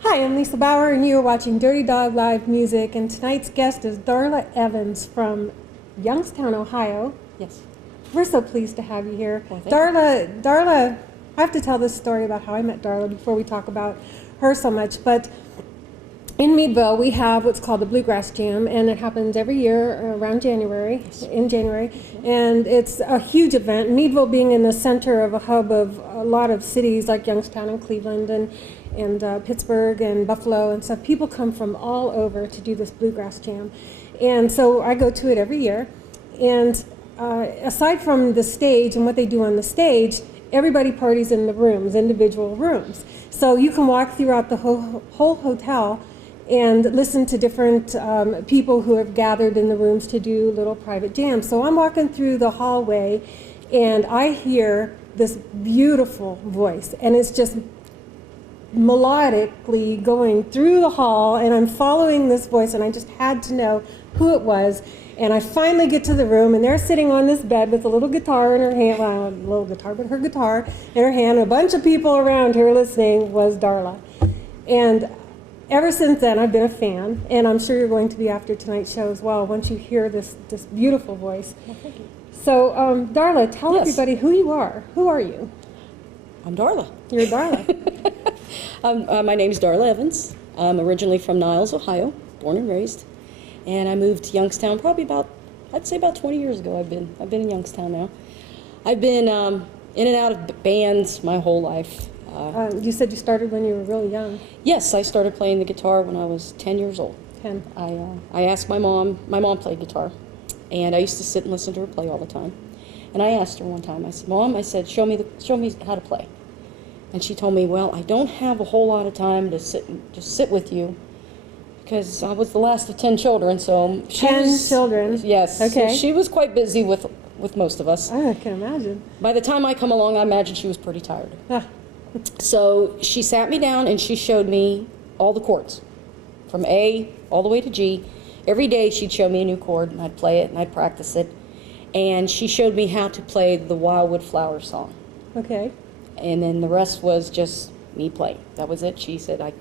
Hi, I'm Lisa Bauer, and you are watching Dirty Dog Live Music, and tonight's guest is Darla Evans from Youngstown, Ohio. Yes. We're so pleased to have you here. Well, thank you. Darla, I have to tell this story about how I met Darla before we talk about her so much, but in Meadville, we have what's called the Bluegrass Jam, and it happens every year around January, in January, and it's a huge event. Meadville being in the center of a hub of a lot of cities like Youngstown and Cleveland and Pittsburgh and Buffalo and stuff. People come from all over to do this Bluegrass Jam, and so I go to it every year. And aside from the stage and what they do on the stage, everybody parties in the rooms, individual rooms. So you can walk throughout the whole hotel and listen to different people who have gathered in the rooms to do little private jams. So I'm walking through the hallway and I hear this beautiful voice, and it's just melodically going through the hall, and I'm following this voice, and I just had to know who it was. And I finally get to the room, and they're sitting on this bed with a little guitar in her hand, well, not a little guitar, but her guitar in her hand. A bunch of people around her listening was Darla. And ever since then, I've been a fan, and I'm sure you're going to be after tonight's show as well, once you hear this beautiful voice. Well, thank you. So, Darla, tell Yes. everybody who you are. Who are you? I'm Darla. You're Darla. My name's Darla Evans. I'm originally from Niles, Ohio, born and raised. And I moved to Youngstown probably I'd say about 20 years ago. I've been in Youngstown now. I've been in and out of bands my whole life. You said you started when you were really young. Yes, I started playing the guitar when I was 10 years old. 10. I asked my mom played guitar, and I used to sit and listen to her play all the time. And I asked her one time, I said, Mom, I said, show me how to play. And she told me, well, I don't have a whole lot of time to just sit with you, because I was the last of 10 children, so she 10 was, children? Yes. Okay. So she was quite busy with most of us. I can imagine. By the time I come along, I imagine she was pretty tired. Ah. So she sat me down and she showed me all the chords, from A all the way to G. Every day she'd show me a new chord, and I'd play it and I'd practice it. And she showed me how to play the Wildwood Flower song. Okay. And then the rest was just me playing. That was it. She said, I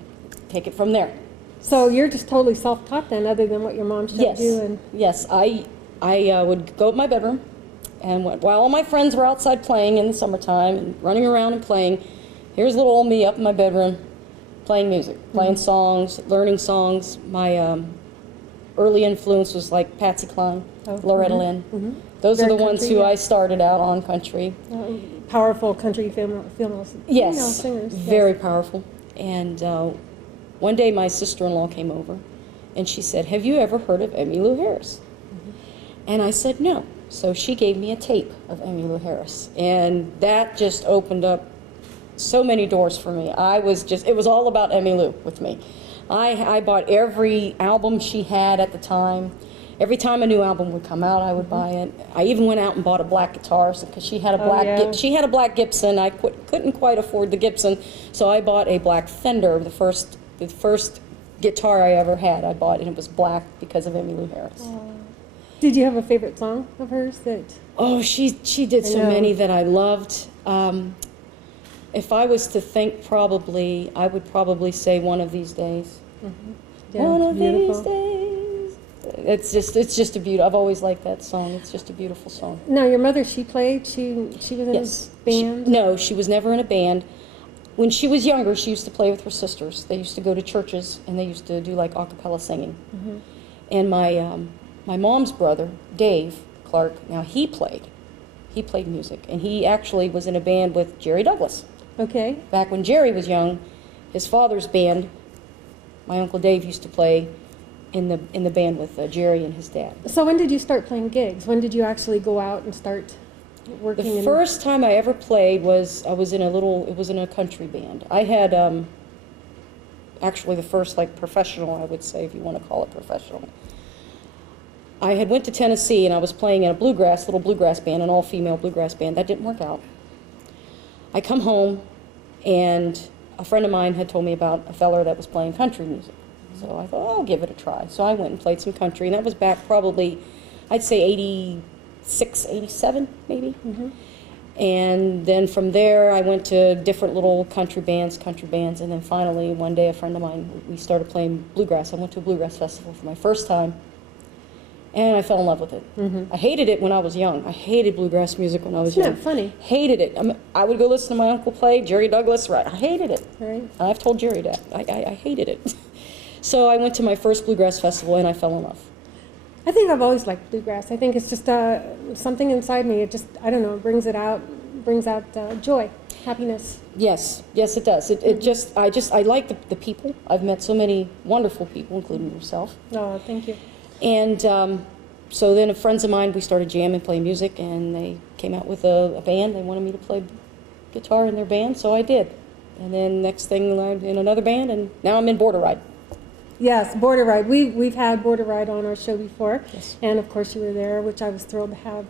take it from there. So you're just totally self-taught then, other than what your mom showed Yes. you? And Yes. I would go to my bedroom, and while all my friends were outside playing in the summertime and running around and playing, here's little old me up in my bedroom playing music, playing songs, learning songs. My early influence was like Patsy Cline, Loretta Lynn. Those Very are the ones country, who yeah. I started out on country. Powerful country female Yes, singers. very powerful. And one day my sister-in-law came over, and she said, have you ever heard of Emmylou Harris? And I said, no. So she gave me a tape of Emmylou Harris, and that just opened up so many doors for me. It was all about Emmylou with me. I bought every album she had at the time. Every time a new album would come out, I would buy it. I even went out and bought a black guitar because she had a black Gibson. I couldn't quite afford the Gibson, so I bought a black Fender. The first guitar I ever had, I bought, and it was black because of Emmylou Harris. Did you have a favorite song of hers that? Oh, she did so many that I loved. If I was to think, I would probably say One of These Days. Yeah, One of beautiful. these days. It's just a beautiful. I've always liked that song. It's just a beautiful song. Now, your mother, she played. She was in Yes. a band. No, she was never in a band. When she was younger, she used to play with her sisters. They used to go to churches, and they used to do like a cappella singing. And my mom's brother, Dave Clark, now he played music, and he actually was in a band with Jerry Douglas. Okay. Back when Jerry was young, his father's band, my Uncle Dave used to play in the band with Jerry and his dad. So when did you start playing gigs? When did you actually go out and start working? The first time I ever played was it was in a country band. I had actually the first like professional, I would say, if you want to call it professional. I had went to Tennessee and I was playing in a little bluegrass band, an all-female bluegrass band. That didn't work out. I come home, and a friend of mine had told me about a feller that was playing country music. So I thought, I'll give it a try. So I went and played some country, and that was back probably, I'd say 86, 87 maybe. And then from there, I went to different little country bands, and then finally, one day, a friend of mine, we started playing bluegrass. I went to a bluegrass festival for my first time, and I fell in love with it. I hated it when I was young. I hated bluegrass music when I was young. Isn't that funny? Hated it. I would go listen to my uncle play, Jerry Douglas, right? I hated it. Right. I've told Jerry that. I hated it. So I went to my first bluegrass festival, and I fell in love. I think I've always liked bluegrass. I think it's just something inside me. It just, I don't know, brings out joy, happiness. Yes, it does. I like the people. I've met so many wonderful people, including yourself. Oh, thank you. And so then friends of mine, we started jamming, playing music, and they came out with a band. They wanted me to play guitar in their band, so I did. And then next thing, I'm in another band, and now I'm in Border Ride. Yes, Border Ride. We've had Border Ride on our show before, Yes. and of course you were there, which I was thrilled to have.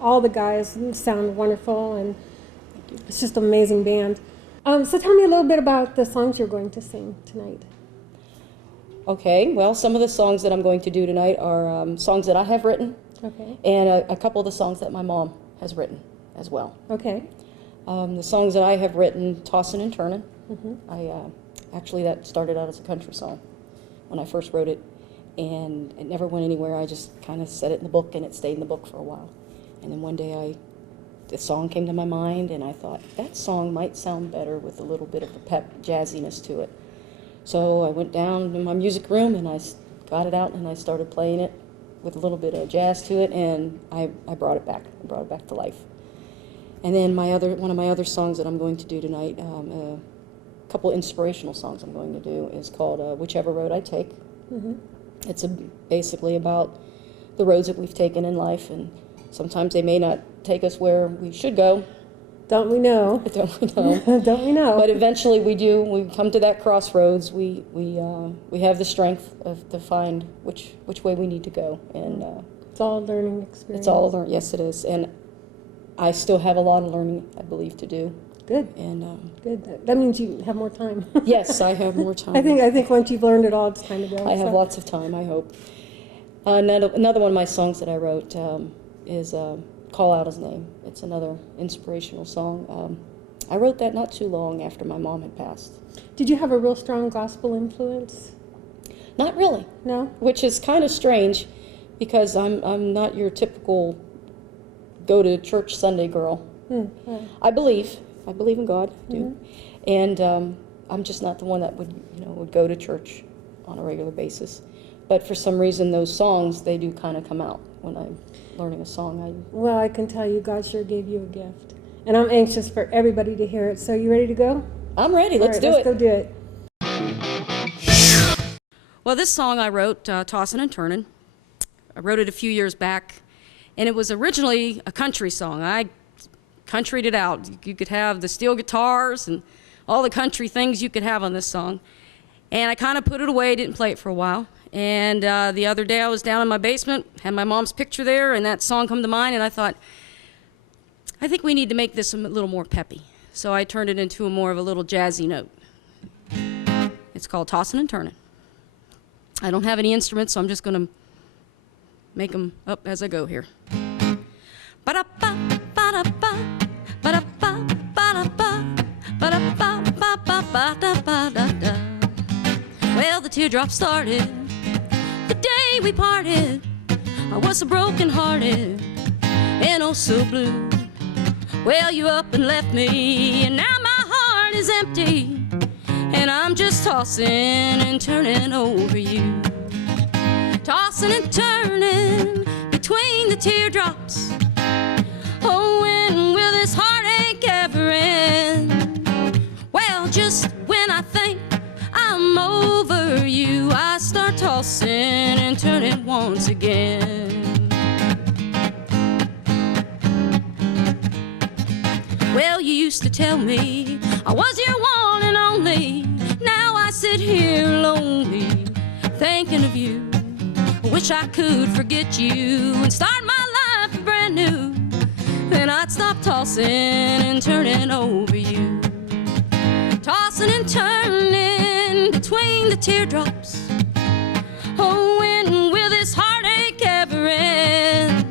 All the guys sound wonderful, and it's just an amazing band. So tell me a little bit about the songs you're going to sing tonight. Okay, well, some of the songs that I'm going to do tonight are songs that I have written, Okay. and a couple of the songs that my mom has written as well. Okay. The songs that I have written, Tossin and Turnin', actually that started out as a country song when I first wrote it, and it never went anywhere. I just kind of set it in the book, and it stayed in the book for a while. And then one day the song came to my mind, and I thought, that song might sound better with a little bit of the pep, jazziness to it. So I went down to my music room, and I got it out, and I started playing it with a little bit of jazz to it, and I brought it back. I brought it back to life. And then one of my other songs that I'm going to do tonight, a couple inspirational songs I'm going to do, is called Whichever Road I Take. It's basically about the roads that we've taken in life, and sometimes they may not take us where we should go. Don't we know? Don't we know? Don't we know? But eventually we do. We come to that crossroads. We have the strength to find which way we need to go, and It's all a learning experience. it's all learn. Yes, it is. And I still have a lot of learning, I believe, to do. Good. And Good. That means you have more time. yes, I have more time. I think once you've learned it all, it's time to go. I have lots of time, I hope. Another one of my songs that I wrote is Call Out His Name. It's another inspirational song. I wrote that not too long after my mom had passed. Did you have a real strong gospel influence? Not really. No? Which is kind of strange, because I'm not your typical go to church Sunday girl. I believe in God, do, and I'm just not the one that would go to church on a regular basis. But for some reason, those songs, they do kind of come out when I'm learning a song. Well, I can tell you, God sure gave you a gift, and I'm anxious for everybody to hear it. So, you ready to go? I'm ready. Let's do it. Let's go do it. Well, this song I wrote, Tossin' and Turnin'. I wrote it a few years back, and it was originally a country song. I countryed it out. You could have the steel guitars and all the country things you could have on this song. And I kind of put it away, didn't play it for a while. And the other day I was down in my basement, had my mom's picture there, and that song come to mind, and I thought, I think we need to make this a little more peppy. So I turned it into more of a little jazzy note. It's called Tossin' and Turnin'. I don't have any instruments, so I'm just going to make them up as I go here. Ba-da-ba, ba-da-ba, ba-da-ba, ba-da-ba, ba-da-ba, ba-ba-ba-da-ba-da-da. Well, the teardrops started the day we parted. I was so broken-hearted and oh so blue. Well, you up and left me, and now my heart is empty, and I'm just tossing and turning over you. Tossing and turning between the teardrops. Oh, when will this heartache ever end? Well, just when I think I'm over you, I start tossing and turning once again. Well, you used to tell me I was your one and only. Now I sit here lonely, thinking of you. Wish I could forget you and start my life brand new. Then I'd stop tossing and turning over you. Tossing and turning between the teardrops. Oh, when will this heartache ever end?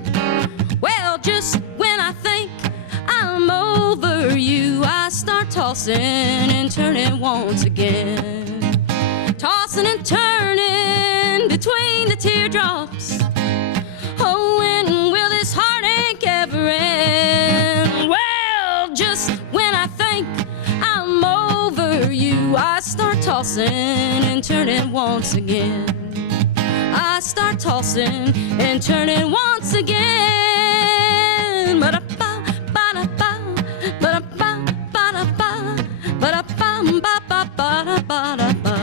Well, just when I think I'm tossing and turning once again. Tossing and turning between the teardrops. Oh, when will this heartache ever end? Well, just when I think I'm over you, I start tossing and turning once again. I start tossing and turning once again. Ba-da-ba, ba-da-ba, ba-da-ba, ba-da-ba, ba-da-ba, ba-ba, ba-da-ba-da-ba.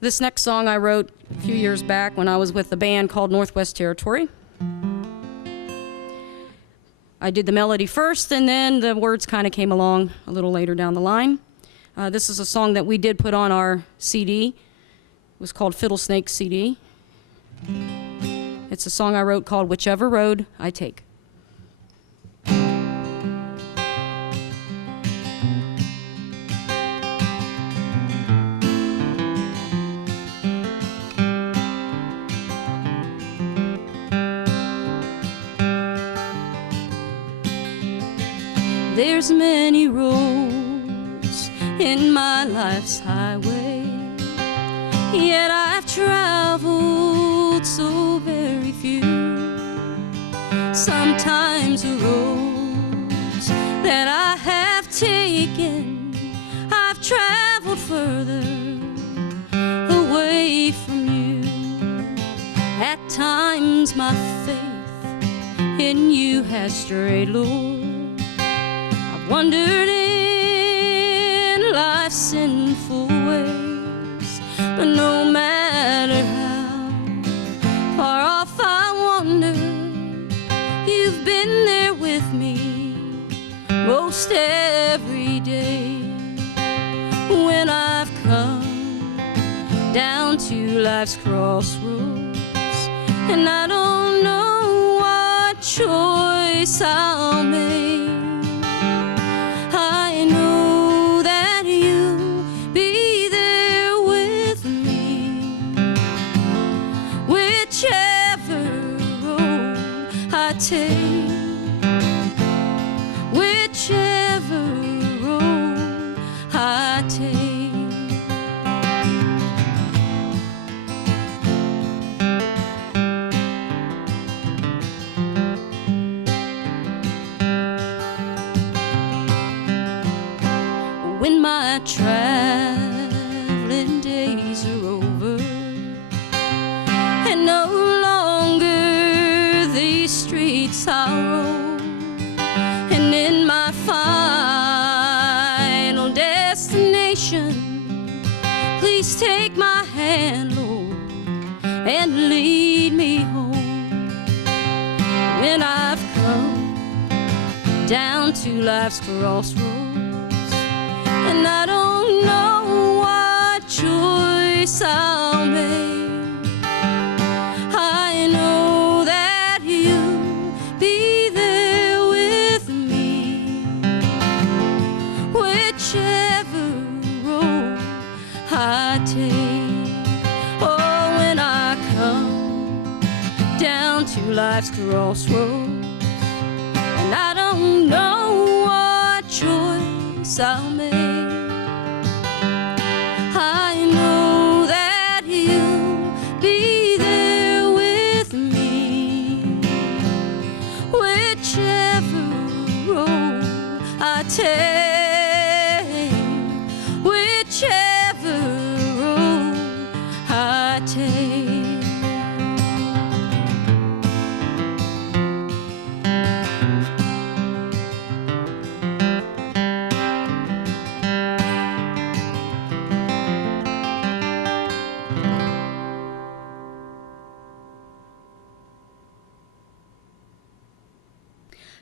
This next song I wrote a few years back when I was with a band called Northwest Territory. I did the melody first, and then the words kind of came along a little later down the line. This is a song that we did put on our CD. It was called Fiddlesnake CD. It's a song I wrote called Whichever Road I Take. There's many roads in my life's highway, yet I've traveled so very few. Sometimes the roads that I have taken, I've traveled further away from you. At times my faith in you has strayed, Lord. Wandered in life's sinful ways, but no matter how far off I wander, you've been there with me most every day. When I've come down to life's crossroads, and I don't know what choice I'll make, I know that you'll be there with me. Whichever road I take, whichever road I take. When my traveling days are over and no longer these streets I'll roam, and in my final destination, please take my hand, Lord, and lead me home. When I've come down to life's crossroads, and I don't know what choice I'll make, I know that you'll be there with me. Whichever road I take, oh, when I come down to life's crossroads, and I don't know what choice I'll make, I know that you'll be there with me. Whichever road I take, whichever road I take.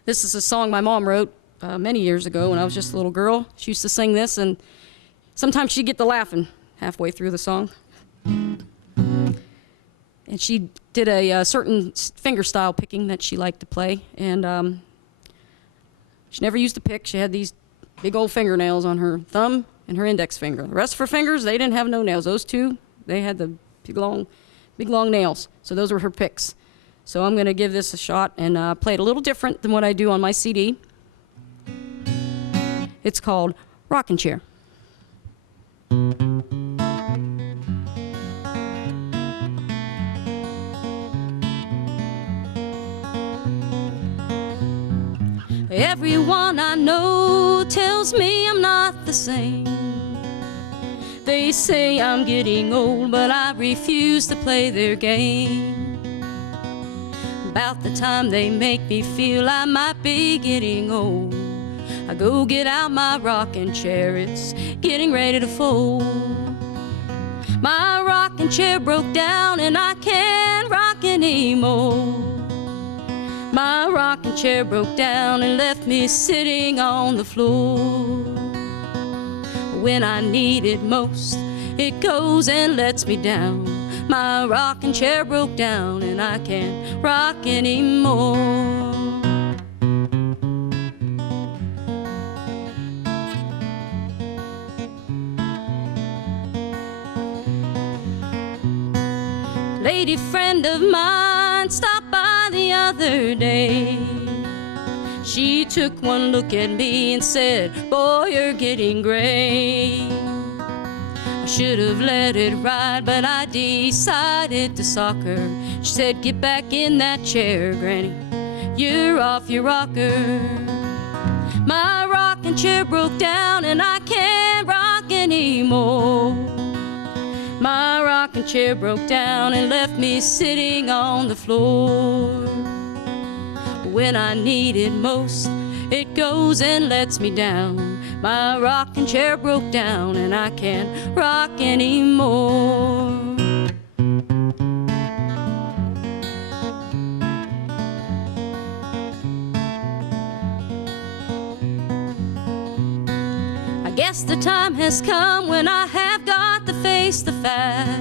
This is a song my mom wrote many years ago when I was just a little girl. She used to sing this, and sometimes she'd get to laughing halfway through the song. And she did a certain finger style picking that she liked to play, and she never used a pick. She had these big old fingernails on her thumb and her index finger. The rest of her fingers, they didn't have no nails. Those two, they had the big long big long nails. So those were her picks. So I'm going to give this a shot and play it a little different than what I do on my CD. It's called Rocking Chair. Everyone I know tells me I'm not the same. They say I'm getting old, but I refuse to play their game. About the time they make me feel I might be getting old, I go get out my rocking chair, it's getting ready to fold. My rocking chair broke down and I can't rock anymore. My rocking chair broke down and left me sitting on the floor. When I need it most, it goes and lets me down. My rocking chair broke down and I can't rock anymore. Lady friend of mine stopped by the other day. She took one look at me and said, "Boy, you're getting gray." I should have let it ride, but I decided to sock her. She said, "Get back in that chair, Granny, you're off your rocker." My rocking chair broke down and I can't rock anymore. My rocking chair broke down and left me sitting on the floor. When I need it most, it goes and lets me down. My rocking chair broke down and I can't rock anymore. I guess the time has come when I have got to face the fact.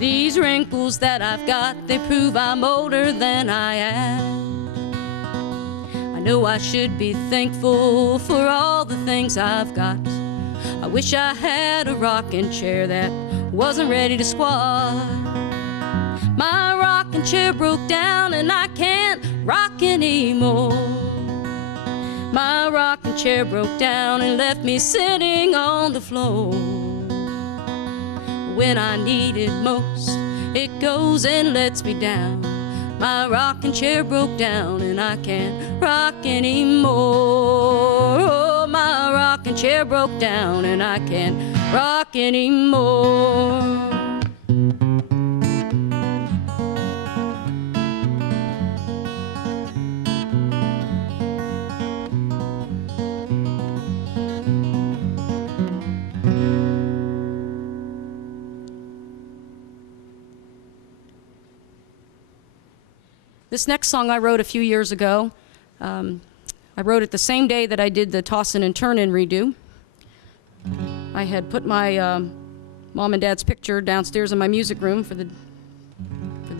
These wrinkles that I've got, they prove I'm older than I am. I know I should be thankful for all the things I've got. I wish I had a rocking chair that wasn't ready to squat. My rocking chair broke down and I can't rock anymore. My rocking chair broke down and left me sitting on the floor. When I need it most, it goes and lets me down. My rocking chair broke down and I can't rock anymore. Oh, my rocking chair broke down and I can't rock anymore. This next song I wrote a few years ago. I wrote it the same day that I did the Tossin and Turnin redo. I had put my mom and dad's picture downstairs in my music room for the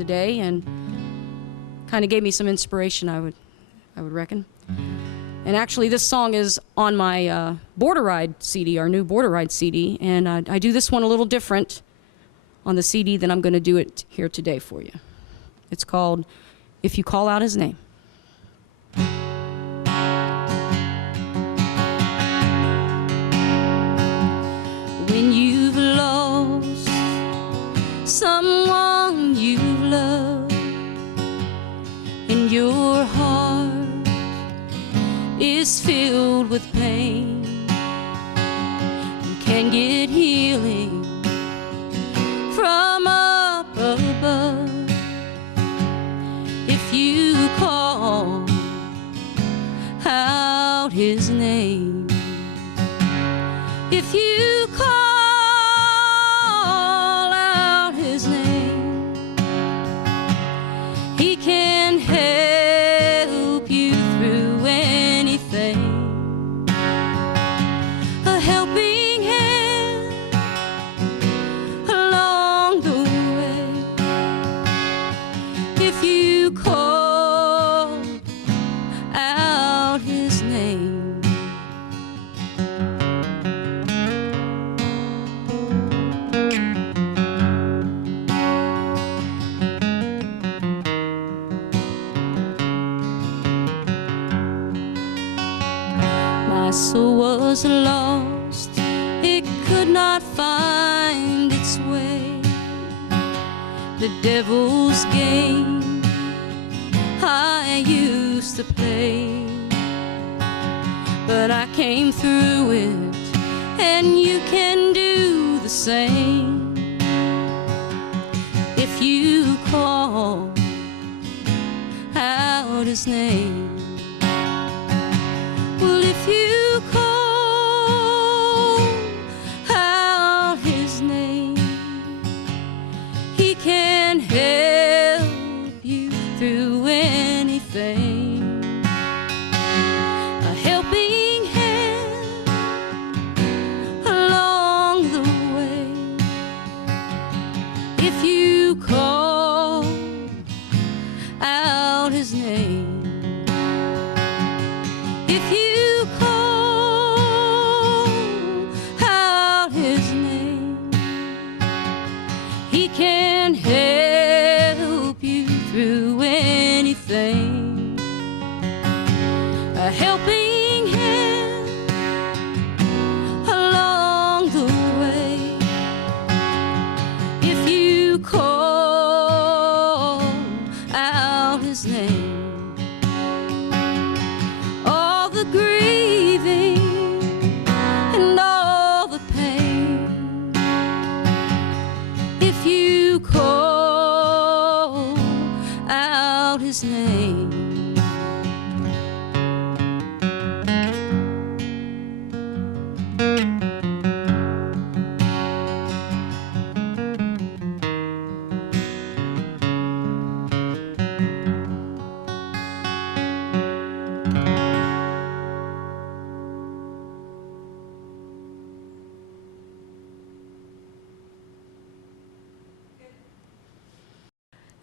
day, and kind of gave me some inspiration, I would reckon. And actually, this song is on my Border Ride CD, our new Border Ride CD, and I do this one a little different on the CD than I'm going to do it here today for you. It's called If You Call Out His Name. When you've lost someone you've loved, and your heart is filled with pain, you can get healing from up above if you call out his name. If you call out his name, he can help you through anything. A helping hand vessel was lost, it could not find its way. The devil's game I used to play, but I came through it, and you can do the same if you call out his name. Well, if you call out his name, he can help you through anything. A helping hand along the way. If you call out his name. If you call out his name, he can help you through anything. A helping hand along the way. If you call out his name. All the grieving and all the pain, if you call out his name.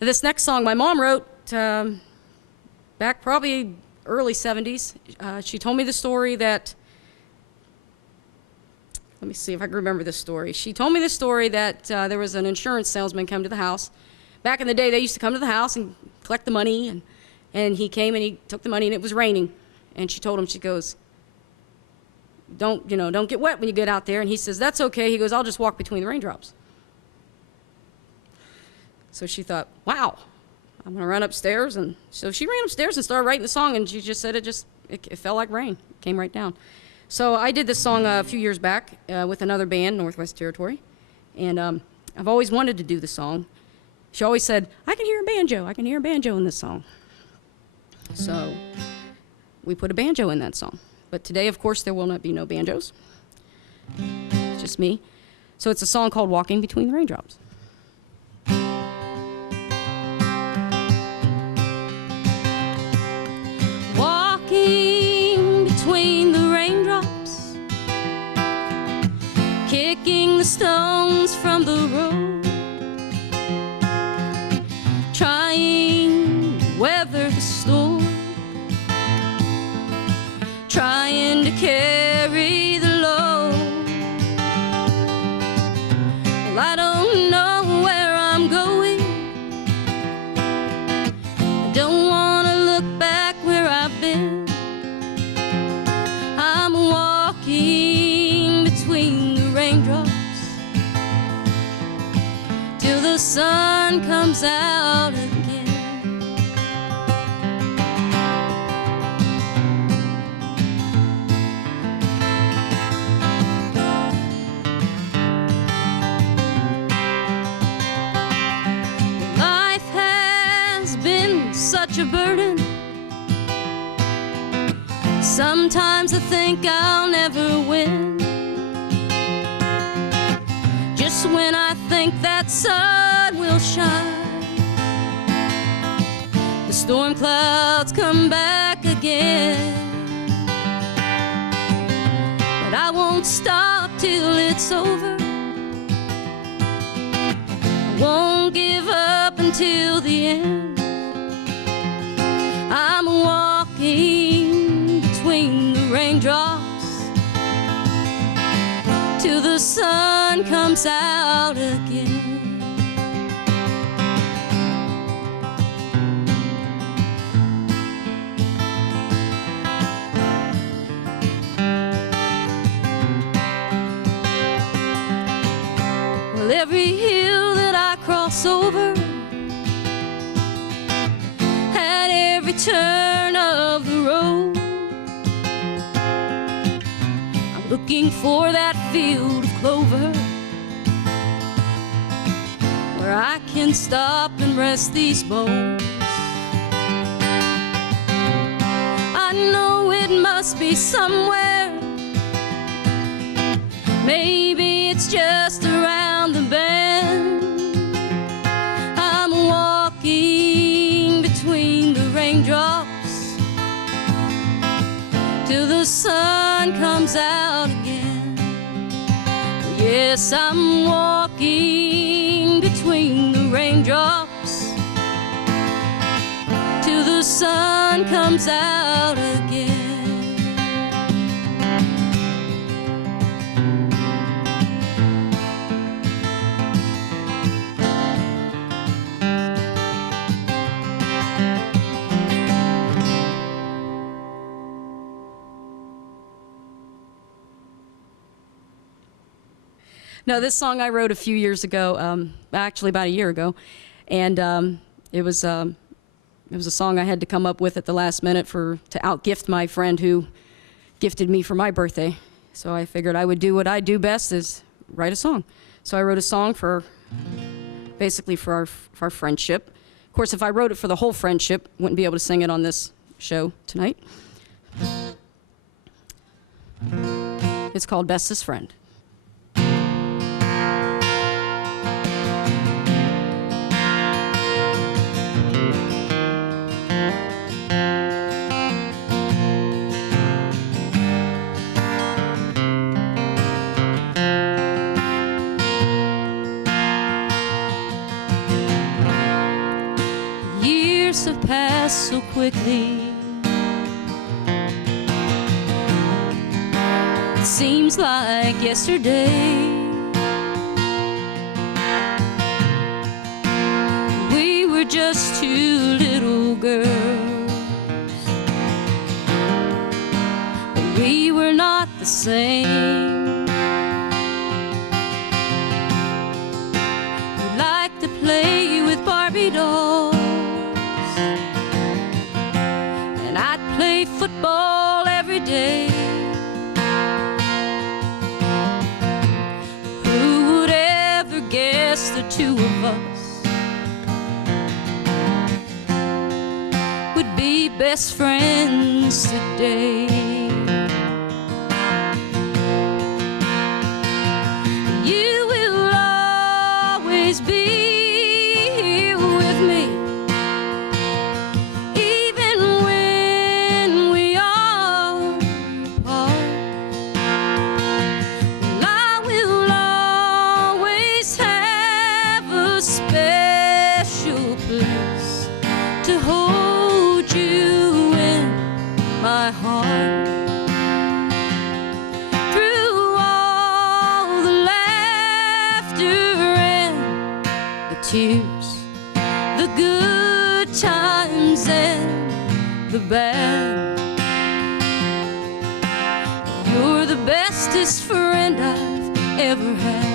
This next song my mom wrote back probably early 70s. She told me the story that, let me see if I can remember this story. She told me the story that there was an insurance salesman come to the house. Back in the day, they used to come to the house and collect the money, and he came and he took the money, and it was raining. And she told him, she goes, don't get wet when you get out there. And he says, that's okay. He goes, I'll just walk between the raindrops. So she thought, wow, I'm gonna run upstairs. And so she ran upstairs and started writing the song, and she just said it felt like rain. It came right down. So I did this song a few years back with another band, Northwest Territory. And I've always wanted to do the song. She always said, I can hear a banjo. I can hear a banjo in this song. So we put a banjo in that song. But today, of course, there will not be no banjos. It's just me. So it's a song called Walking Between the Raindrops. Walking between the raindrops, kicking the stones from the road, trying to weather the storm, trying to carry the load. Well, I don't know where I'm going. I don't want to look back where I've been. I'm walking between the raindrops till the sun comes out again. Life has been such a burden. Sometimes I think I'll never win. Just when I think that sun will shine, the storm clouds come back again. But I won't stop till it's over. I won't give up until the end. I'm walking between the raindrops till the sun comes out again. every turn of the road. I'm looking for that field of clover where I can stop and rest these bones. I know it must be somewhere. Maybe it's just around the bend. I'm walking between the raindrops till the sun comes out again. Yes, I'm walking between the raindrops till the sun comes out again. No, this song I wrote a few years ago, actually about a year ago, and it was a song I had to come up with at the last minute to outgift my friend who gifted me for my birthday. So I figured I would do what I do best, is write a song. So I wrote a song basically for our friendship. Of course, if I wrote it for the whole friendship, wouldn't be able to sing it on this show tonight. It's called Bestest Friend. Years have passed so quickly. It seems like yesterday. We were just two little girls, but we were not the same. We liked to play with Barbie dolls, and I'd play football every day. Who would ever guess the two of us would be best friends today? You will always be here with me, even when we are apart. Well, I will always have a special place to hold you in my heart. Through all the laughter and the tears, the good times and the bad, you're the bestest friend I've ever had.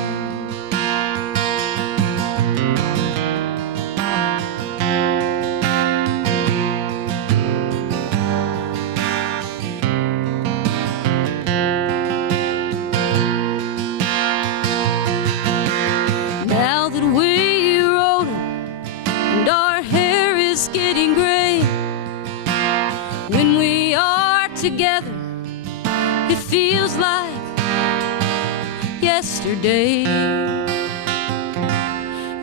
Now that we're older and our hair is getting gray, when we are together, it feels like yesterday.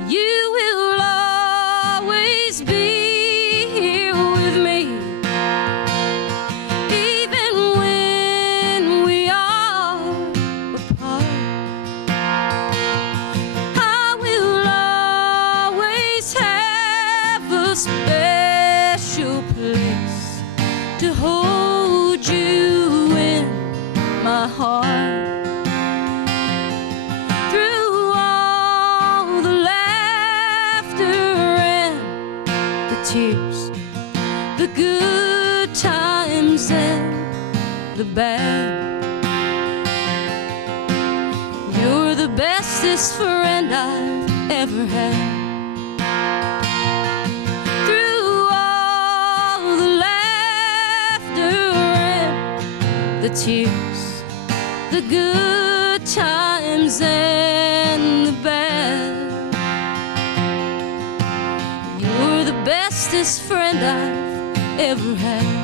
You will always be here with me, even when we are apart. I will always have a special place to hold you in my heart. Through all the laughter and the tears, the good times and the bad, you're the bestest friend I've ever had. Through all the tears, the good times and the bad. You're the bestest friend I've ever had.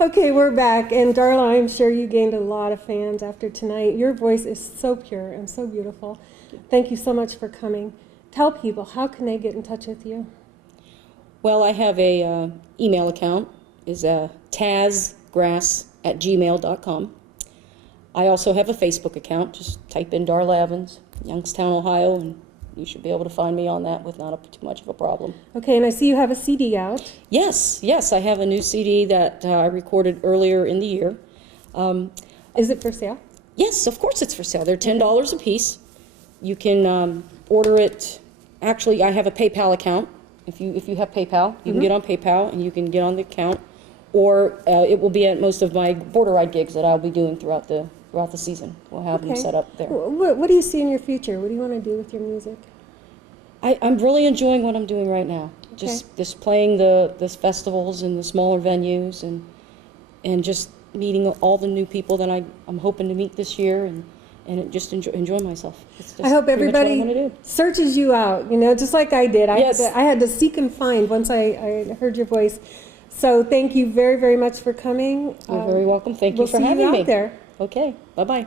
Okay, we're back, and Darla, I'm sure you gained a lot of fans after tonight. Your voice is so pure and so beautiful. Thank you so much for coming. Tell people, how can they get in touch with you? Well, I have a email account, is tazgrass@gmail.com. I also have a Facebook account. Just type in Darla Evans, Youngstown, Ohio, and you should be able to find me on that with not too much of a problem. Okay, and I see you have a CD out. Yes, I have a new CD that I recorded earlier in the year. Is it for sale? Yes, of course it's for sale. They're $10 a piece. You can order it. Actually, I have a PayPal account. If you have PayPal, you can get on PayPal and you can get on the account, or it will be at most of my border ride gigs that I'll be doing throughout the season. We'll have them set up there. What do you see in your future? What do you want to do with your music? I'm really enjoying what I'm doing right now. Just playing the festivals and the smaller venues and just meeting all the new people that I'm hoping to meet this year and just enjoy myself. It's just I hope pretty much what I everybody wanna do. searches you out, just like I did. Yes. I had to seek and find once I heard your voice. So thank you very, very much for coming. You're very welcome. Thank you for We'll see having you me. out there. Okay, bye-bye.